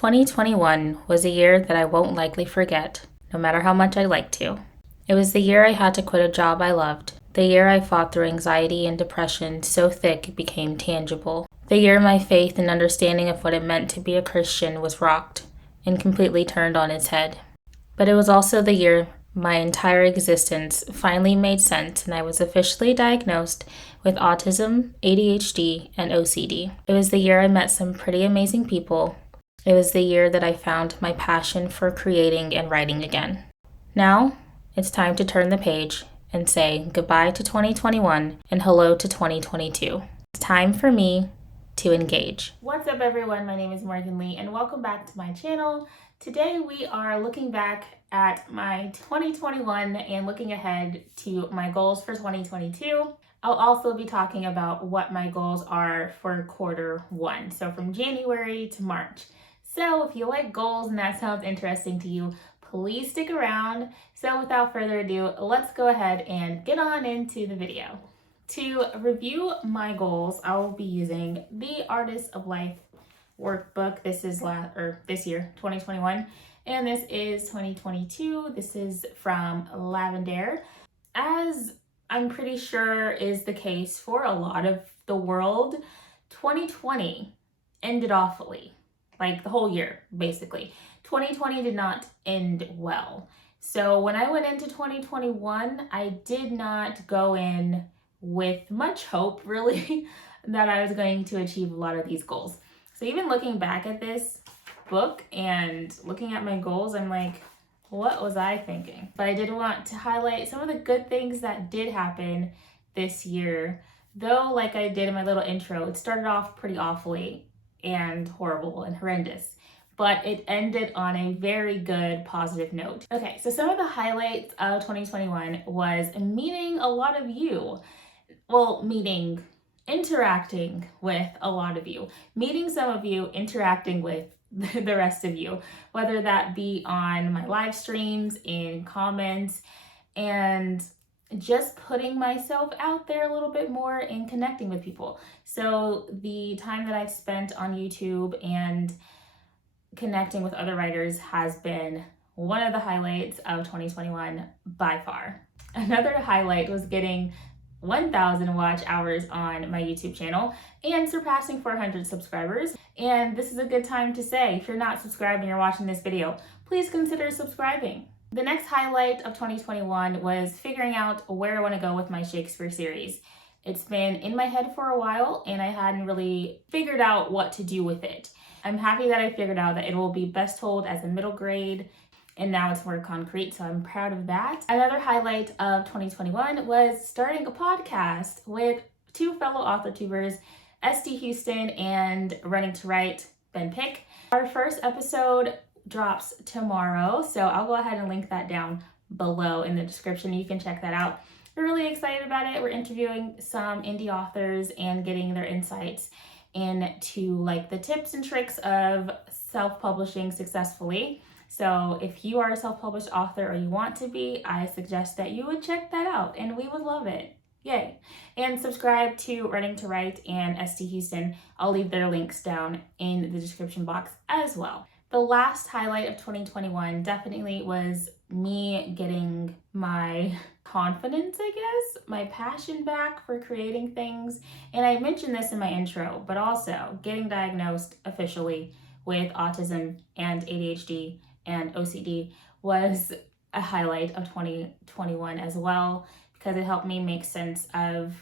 2021 was a year that I won't likely forget, no matter how much I like to. It was the year I had to quit a job I loved. The year I fought through anxiety and depression so thick it became tangible. The year my faith and understanding of what it meant to be a Christian was rocked and completely turned on its head. But it was also the year my entire existence finally made sense and I was officially diagnosed with autism, ADHD, and OCD. It was the year I met some pretty amazing people. It was the year that I found my passion for creating and writing again. Now, it's time to turn the page and say goodbye to 2021 and hello to 2022. It's time for me to engage. What's up, everyone? My name is Morgan Lee, and welcome back to my channel. Today, we are looking back at my 2021 and looking ahead to my goals for 2022. I'll also be talking about what my goals are for quarter one, so from January to March. So if you like goals and that sounds interesting to you, please stick around. So without further ado, let's go ahead and get on into the video. To review my goals, I will be using the Artist of Life workbook. This is this year, 2021, and this is 2022. This is from Lavender. As I'm pretty sure is the case for a lot of the world, 2020 ended awfully. Like the whole year, basically. 2020 did not end well. So when I went into 2021, I did not go in with much hope, really, that I was going to achieve a lot of these goals. So even looking back at this book and looking at my goals, I'm like, what was I thinking? But I did want to highlight some of the good things that did happen this year. Though, like I did in my little intro, it started off pretty awfully and horrible and horrendous, but it ended on a very good positive note. Okay, so some of the highlights of 2021 was meeting a lot of you. Well, interacting with a lot of you, meeting some of you, interacting with the rest of you, whether that be on my live streams, in comments, and just putting myself out there a little bit more and connecting with people. So the time that I've spent on YouTube and connecting with other writers has been one of the highlights of 2021 by far. Another highlight was getting 1,000 watch hours on my YouTube channel and surpassing 400 subscribers. And this is a good time to say, if you're not subscribed and you're watching this video, please consider subscribing. The next highlight of 2021 was figuring out where I want to go with my Shakespeare series. It's been in my head for a while and I hadn't really figured out what to do with it. I'm happy that I figured out that it will be best told as a middle grade, and now it's more concrete, so I'm proud of that. Another highlight of 2021 was starting a podcast with two fellow authortubers, SD Huston and Running to Write, Ben Pick. Our first episode drops tomorrow, so I'll go ahead and link that down below in the description. You can check that out. We're really excited about it. We're interviewing some indie authors and getting their insights into like the tips and tricks of self-publishing successfully. So if you are a self-published author or you want to be, I suggest that you would check that out and we would love it. Yay. And subscribe to Running to Write and SD Huston. I'll leave their links down in the description box as well. The last highlight of 2021 definitely was me getting my confidence, I guess, my passion back for creating things. And I mentioned this in my intro, but also getting diagnosed officially with autism and ADHD and OCD was a highlight of 2021 as well, because it helped me make sense of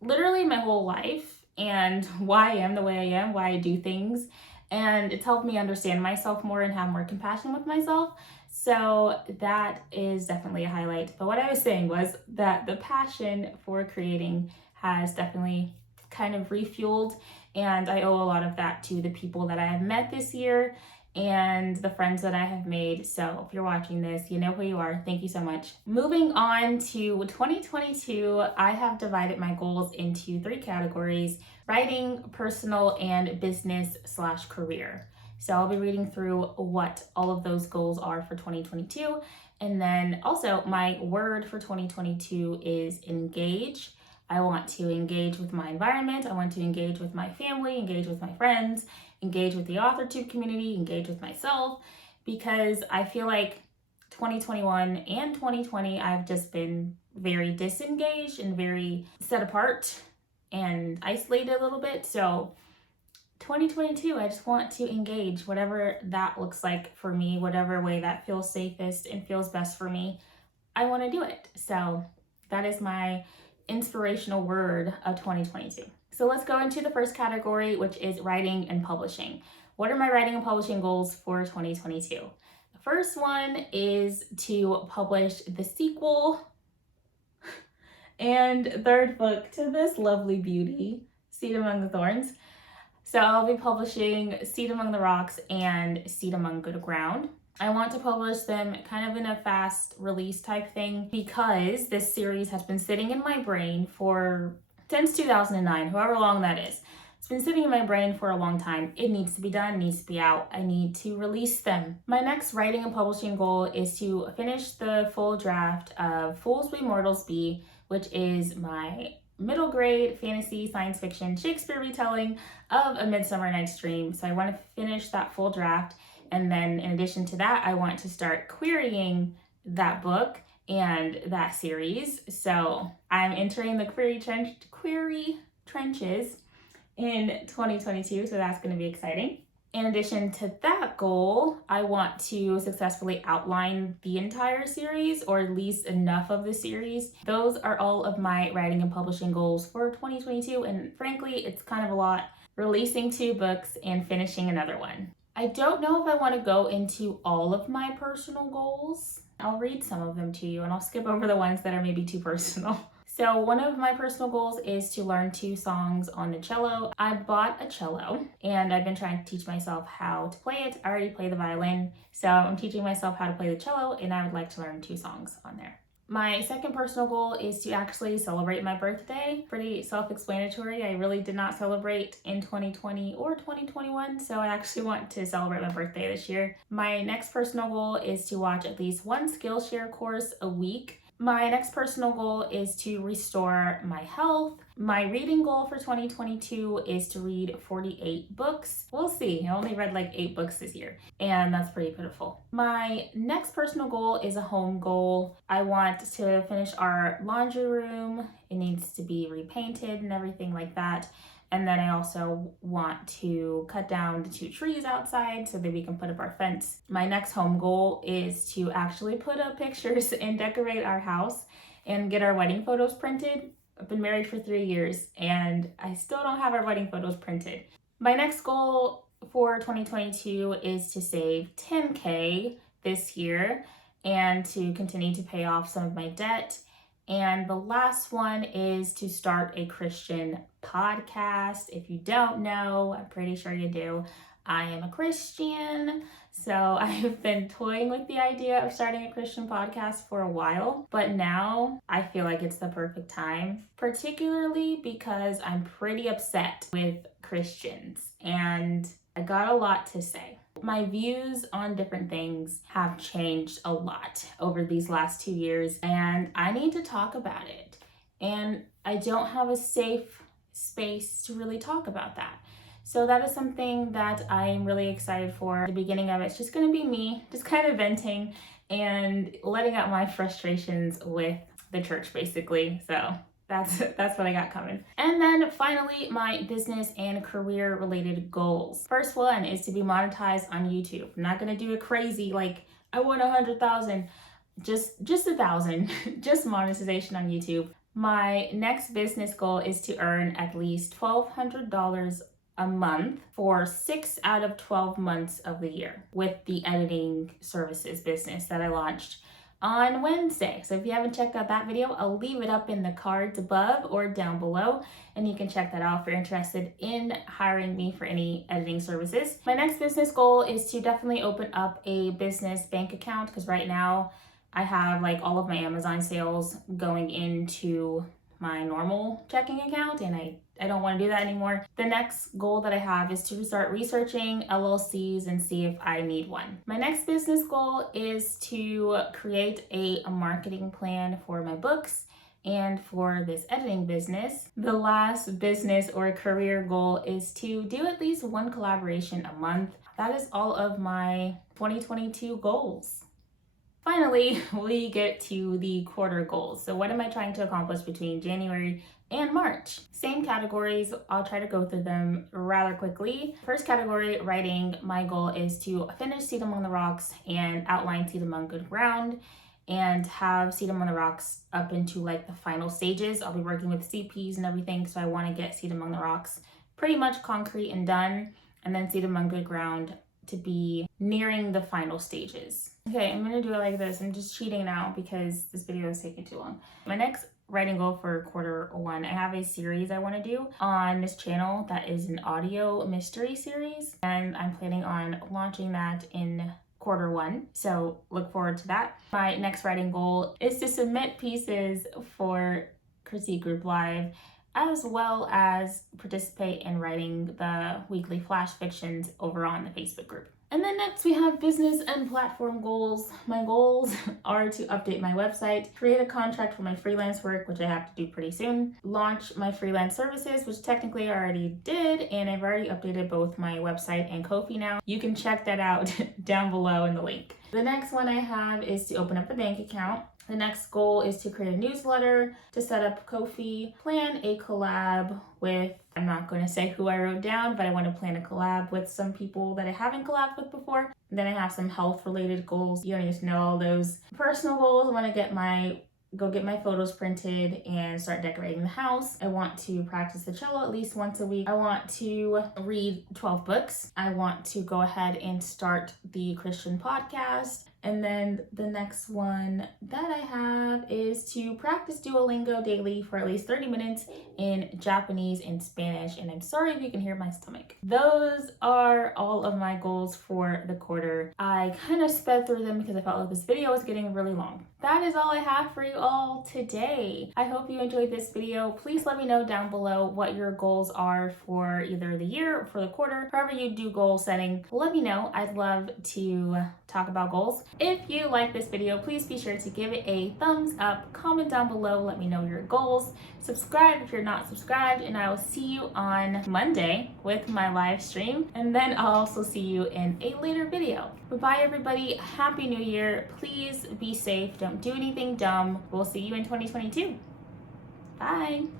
literally my whole life and why I am the way I am, why I do things. And it's helped me understand myself more and have more compassion with myself. So that is definitely a highlight. But what I was saying was that the passion for creating has definitely kind of refueled, and I owe a lot of that to the people that I have met this year and the friends that I have made. So if you're watching this, you know who you are. Thank you so much. Moving on to 2022, I have divided my goals into 3 categories: writing, personal, and business/career. So I'll be reading through what all of those goals are for 2022. And then also my word for 2022 is engage. I want to engage with my environment. I want to engage with my family, engage with my friends, engage with the authortube community, engage with myself, because I feel like 2021 and 2020, I've just been very disengaged and very set apart and isolated a little bit. So 2022, I just want to engage, whatever that looks like for me, whatever way that feels safest and feels best for me. I want to do it. So that is my inspirational word of 2022. So let's go into the first category, which is writing and publishing. What are my writing and publishing goals for 2022? The first one is to publish the sequel and third book to this lovely beauty, Seed Among the Thorns. So I'll be publishing Seed Among the Rocks and Seed Among Good Ground. I want to publish them kind of in a fast release type thing because this series has been sitting in my brain since 2009, however long that is. It's been sitting in my brain for a long time. It needs to be done, it needs to be out. I need to release them. My next writing and publishing goal is to finish the full draft of Fools We Mortals Be, which is my middle grade fantasy science fiction Shakespeare retelling of A Midsummer Night's Dream. So I want to finish that full draft. And then in addition to that, I want to start querying that book and that series. So I'm entering the query trenches in 2022. So that's going to be exciting. In addition to that goal, I want to successfully outline the entire series, or at least enough of the series. Those are all of my writing and publishing goals for 2022. And frankly, it's kind of a lot, releasing 2 books and finishing another one. I don't know if I want to go into all of my personal goals. I'll read some of them to you and I'll skip over the ones that are maybe too personal. So one of my personal goals is to learn 2 songs on the cello. I bought a cello and I've been trying to teach myself how to play it. I already play the violin, so I'm teaching myself how to play the cello and I would like to learn 2 songs on there. My second personal goal is to actually celebrate my birthday. Pretty self-explanatory. I really did not celebrate in 2020 or 2021, so I actually want to celebrate my birthday this year. My next personal goal is to watch at least 1 Skillshare course a week. My next personal goal is to restore my health. My reading goal for 2022 is to read 48 books. We'll see. I only read like 8 books this year, and that's pretty pitiful. My next personal goal is a home goal. I want to finish our laundry room. It needs to be repainted and everything like that. And then I also want to cut down the 2 trees outside so that we can put up our fence. My next home goal is to actually put up pictures and decorate our house and get our wedding photos printed. I've been married for 3 years and I still don't have our wedding photos printed. My next goal for 2022 is to save $10K this year and to continue to pay off some of my debt. And the last one is to start a Christian podcast. If you don't know, I'm pretty sure you do, I am a Christian. So I've been toying with the idea of starting a Christian podcast for a while, but now I feel like it's the perfect time, particularly because I'm pretty upset with Christians and I got a lot to say. My views on different things have changed a lot over these last 2 years, and I need to talk about it. And I don't have a safe space to really talk about that. So that is something that I'm really excited for. The beginning of it's just going to be me, just kind of venting and letting out my frustrations with the church, basically. So that's what I got coming. And then finally, my business and career related goals. First one is to be monetized on YouTube. I'm not gonna do a crazy, like I want 100,000, just 1,000, just monetization on YouTube. My next business goal is to earn at least $1,200 a month for 6 out of 12 months of the year with the editing services business that I launched on Wednesday. So if you haven't checked out that video, I'll leave it up in the cards above or down below, and you can check that out if you're interested in hiring me for any editing services. My next business goal is to definitely open up a business bank account, because right now I have like all of my Amazon sales going into my normal checking account, and I don't want to do that anymore. The next goal that I have is to start researching LLCs and see if I need one. My next business goal is to create a marketing plan for my books And for this editing business, the last business or career goal is to do at least one collaboration a month. That is all of my 2022 goals. Finally, we get to the quarter goals. So what am I trying to accomplish between January and March? Same categories. I'll try to go through them rather quickly. First category, writing. My goal is to finish Seed Among the Rocks and outline Seed Among Good Ground and have Seed Among the Rocks up into like the final stages. I'll be working with CPs and everything, so I want to get Seed Among the Rocks pretty much concrete and done, and then Seed Among Good Ground to be nearing the final stages. Okay, I'm gonna do it like this. I'm just cheating now because this video is taking too long. My next writing goal for quarter one, I have a series I want to do on this channel that is an audio mystery series, and I'm planning on launching that in quarter one, so look forward to that. My next writing goal is to submit pieces for Critique Group Live, as well as participate in writing the weekly flash fictions over on the Facebook group. And then next we have business and platform goals. My goals are to update my website, create a contract for my freelance work, which I have to do pretty soon, launch my freelance services, which technically I already did, and I've already updated both my website and Ko-fi now. You can check that out down below in the link. The next one I have is to open up the bank account. The next goal is to create a newsletter, to set up Ko-fi, plan a collab with, I'm not going to say who I wrote down, but I want to plan a collab with some people that I haven't collabed with before. And then I have some health related goals. You don't need to know all those. Personal goals, I want to go get my photos printed and start decorating the house. I want to practice the cello at least once a week. I want to read 12 books. I want to go ahead and start the Christian podcast. And then the next one that I have is to practice Duolingo daily for at least 30 minutes in Japanese and Spanish. And I'm sorry if you can hear my stomach. Those are all of my goals for the quarter. I kind of sped through them because I felt like this video was getting really long. That is all I have for you all today. I hope you enjoyed this video. Please let me know down below what your goals are for either the year or for the quarter. However you do goal setting, let me know. I'd love to talk about goals. If you like this video, please be sure to give it a thumbs up, comment down below, let me know your goals, subscribe if you're not subscribed, and I will see you on Monday with my live stream, and then I'll also see you in a later video. Bye everybody, Happy New Year, please be safe, don't do anything dumb, we'll see you in 2022. Bye.